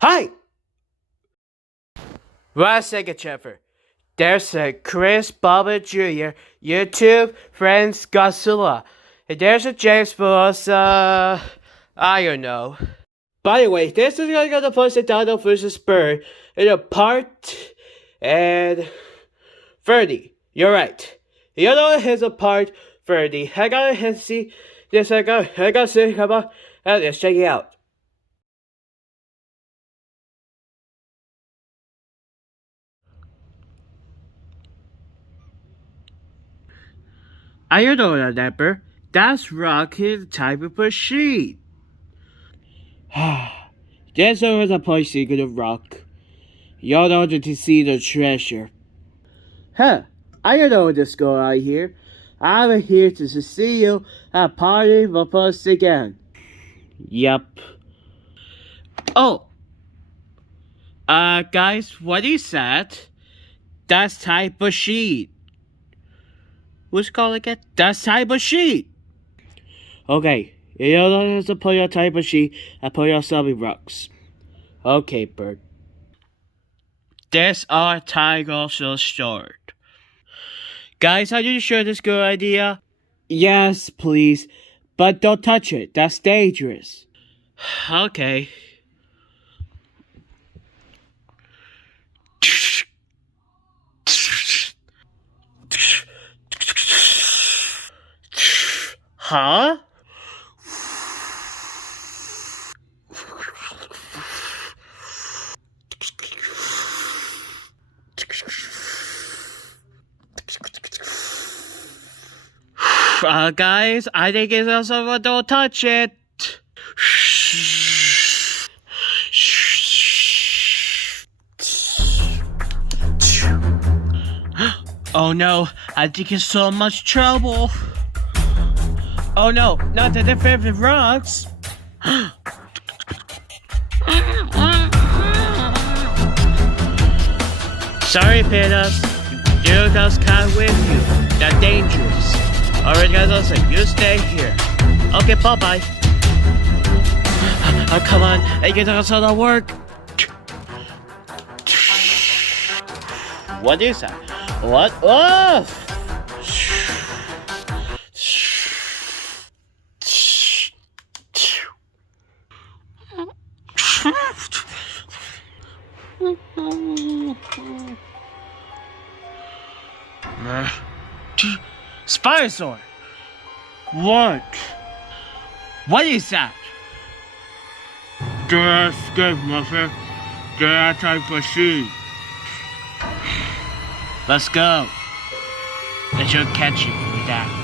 Hi! Wait a second, Trevor. There's a Chris Bobbitt Jr., YouTube, Friends, Godzilla. And there's a James Willis, I don't know. By the way, this is gonna post a Dino versus Bird in a part and 30. You're right. You know here's a part 30. I gotta see this, I gotta see, come on, let's check it out. I don't know that number. That's rocket type of machine. There's always a place you could rock. You're not to see the treasure. Huh, I don't know this girl out here. I'm here to see you at party with us again. Yep. Oh. Guys, what is that? That's type of sheet. Who's calling it? That's type of sheet. Okay, you don't have to put your type of sheet and put your subby rocks. Okay, Bert. This our time also short. Guys, are you sure this is a good idea? Yes, please. But don't touch it. That's dangerous. Okay. Huh? Guys, I think it's also don't touch it. Oh no, I think it's so much trouble. Oh no, not the different rocks. Sorry, Peters. You guys can't with you. They're dangerous. Alright, guys, listen. You stay here. Okay, bye-bye. Oh, come on. I get us all the work. What is that? What? Oh! Spinosaur! What? What is that? Just escape, Muffin. Get out of machine. Let's go. They should catch you for that.